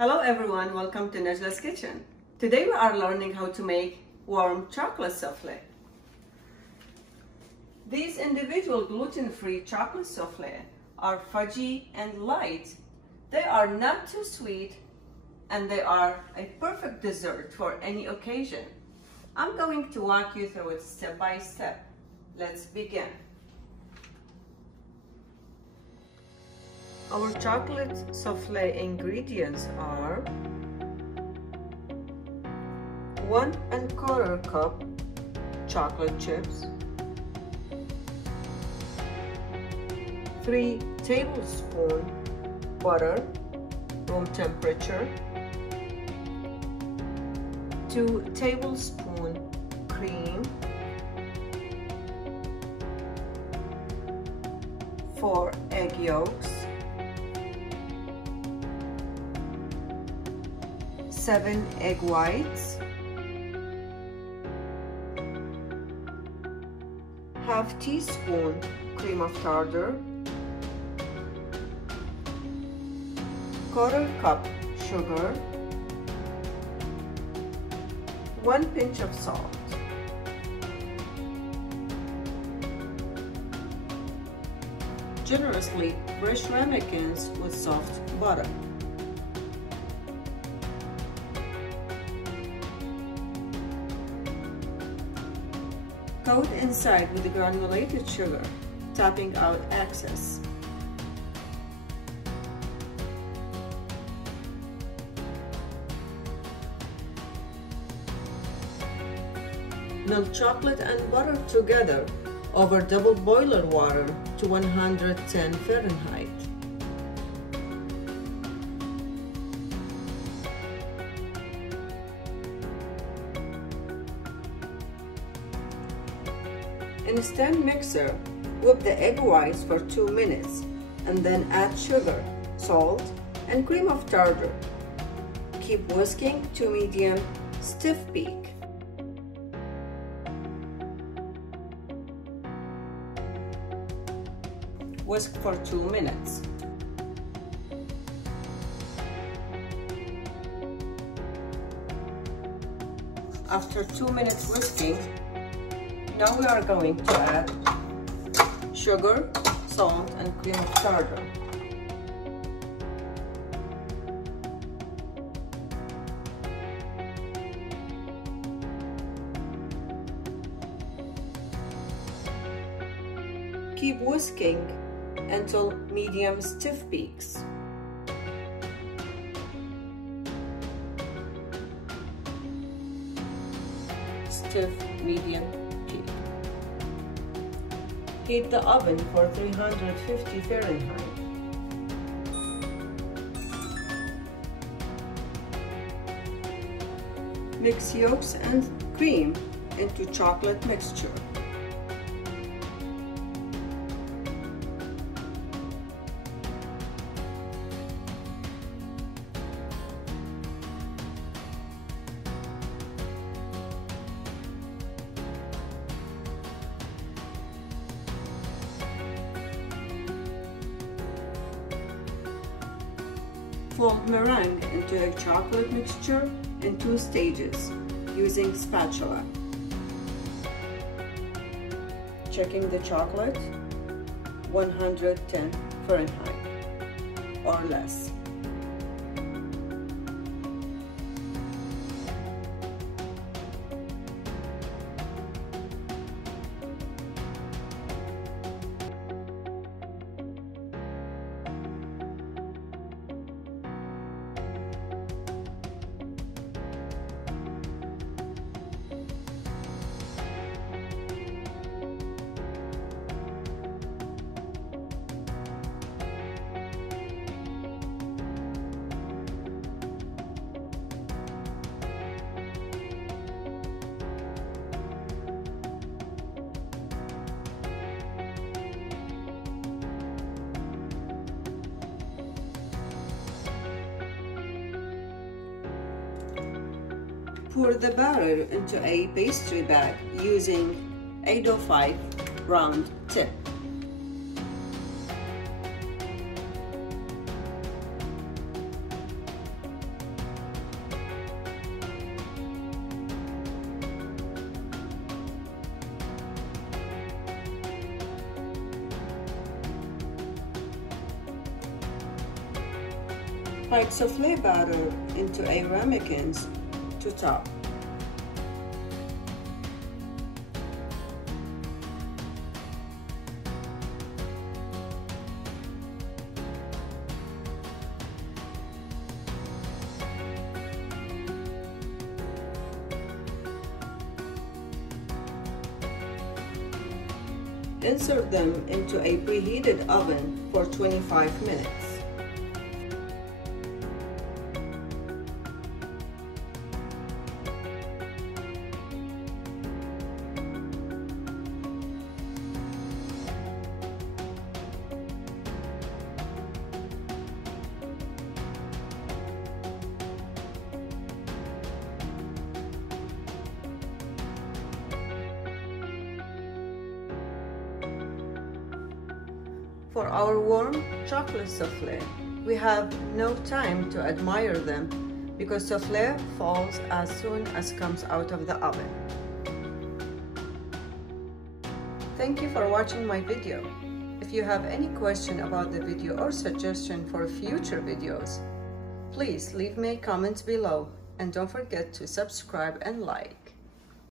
Hello everyone, welcome to Najla's Kitchen. Today we are learning how to make warm chocolate souffle. These individual gluten-free chocolate souffle are fudgy and light. They are not too sweet and they are a perfect dessert for any occasion. I'm going to walk you through it step by step. Let's begin. Our chocolate souffle ingredients are 1 1/4 cup chocolate chips, 3 tablespoons butter, room temperature, 2 tablespoons cream, 4 egg yolks, 7 egg whites, ½ teaspoon cream of tartar, 1/4 cup sugar, 1 pinch of salt. Generously brush ramekins with soft butter. Coat inside with the granulated sugar, tapping out excess. Melt chocolate and butter together over double boiler water to 110 Fahrenheit. In a stand mixer, whip the egg whites for 2 minutes and then add sugar, salt, and cream of tartar. Keep whisking to medium stiff peak. Whisk for 2 minutes. After 2 minutes whisking, now we are going to add sugar, salt, and cream of tartar. Keep whisking until medium stiff peaks. Stiff, medium peak. Heat the oven for 350 Fahrenheit. Mix yolks and cream into chocolate mixture. Fold meringue into a chocolate mixture in 2 stages using spatula. Checking the chocolate, 110 Fahrenheit or less. Pour the batter into a pastry bag using 805 round tip. Spread souffle batter into a ramekins to top. Insert them into a preheated oven for 25 minutes. For our warm chocolate souffle, we have no time to admire them because souffle falls as soon as comes out of the oven. Thank you for watching my video. If you have any question about the video or suggestion for future videos, please leave me comments below and don't forget to subscribe and like.